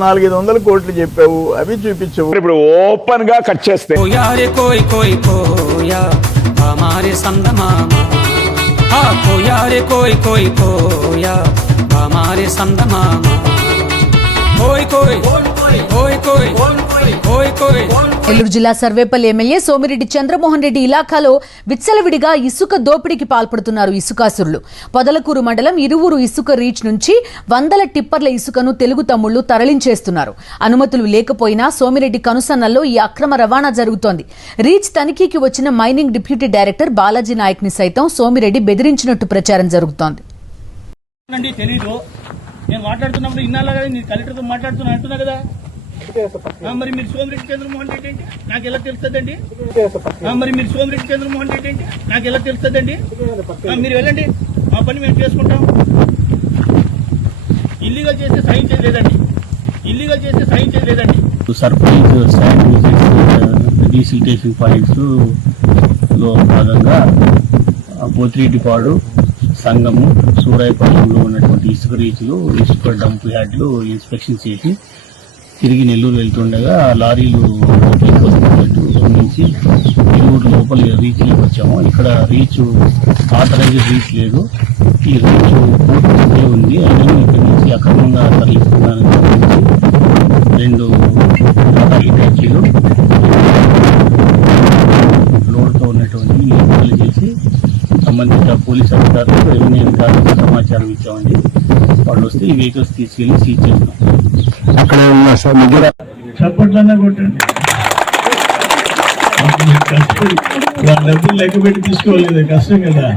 నాలుగైదు వందల కోట్లు చెప్పావు అవి చూపించవు. ఇప్పుడు ఓపెన్గా కట్ చేస్తే. కోయ్ కోయ్ కోయ్ కోయ్. ఎల్లూరు జిల్లా సర్వేపల్లి ఎమ్మెల్యే సోమిరెడ్డి చంద్రమోహన్ రెడ్డి ఇలాఖాలో విచ్చలవిడిగా ఇసుక దోపిడీకి పాల్పడుతున్నారు ఇసుకాసురులు. పొదలకూరు మండలం ఇరువురు ఇసుక రీచ్ నుంచి వందల టిప్పర్ల ఇసుకను తెలుగు తమ్ముళ్ళు తరలించేస్తున్నారు. అనుమతులు లేకపోయినా సోమిరెడ్డి కనుసన్నల్లో ఈ అక్రమ రవాణా జరుగుతోంది. రీచ్ తనిఖీకి వచ్చిన మైనింగ్ డిప్యూటీ డైరెక్టర్ బాలాజీ నాయక్ని సైతం సోమిరెడ్డి బెదిరించినట్టు ప్రచారం జరుగుతోంది. నేను మాట్లాడుతున్నప్పుడు ఇన్నాళ్ళ కలెక్టర్తో మాట్లాడుతున్నా అంటున్నా కదా. మరి మీరు సోమిరెడ్డి చంద్రమోహన్ రెడ్డి అంటే నాకు ఎలా తెలుస్తుందండి? మరి మీరు సోమిరెడ్డి చంద్రమోహన్ రెడ్డి అంటే నాకు ఎలా తెలుస్తుందండి? మీరు వెళ్ళండి. మా పని మేము చేసుకుంటాం. ఇల్లీగల్ చేస్తే సహించేది లేదండి. ఇల్లీగల్ చేస్తే సహించేది లేదండి. సర్ప్రైజ్ శాండ్ డీసిల్టేషన్ పాయింట్స్లో భాగంగా పోతిరెడ్డిపాడు సంగము సూరాయపాలెంలో ఉన్నటువంటి ఇసుక రీచ్లు ఇసుక డంప్ యార్డ్లు ఇన్స్పెక్షన్ చేసి తిరిగి నెల్లూరు వెళ్తుండగా ఆ లారీలు వస్తున్నట్టు గమనించి నెల్లూరు లోపల రీచ్లోకి వచ్చాము. ఇక్కడ రీచ్ ఆథరైజ్డ్ రీచ్ లేదు. ఈ రీచ్ పూర్తి ఉంది. అయినా ఇక్కడ నుంచి అక్రమంగా తరలిస్తున్నారని గమనించి రెండు సంబంధిత పోలీస్ అధికారులు రెవెన్యూ అధికారులకు సమాచారం ఇచ్చామండి. వాళ్ళు వస్తే ఈ వెహికల్స్ తీసుకెళ్ళి సీజ్ చేస్తాం అక్కడే ఉన్నా సార్ దగ్గర చప్పట్లన్నా కొట్టండి. అప్పుడు కష్టం వాళ్ళ డబ్బులు లెక్క పెట్టి తీసుకోలేదు కష్టం కదా.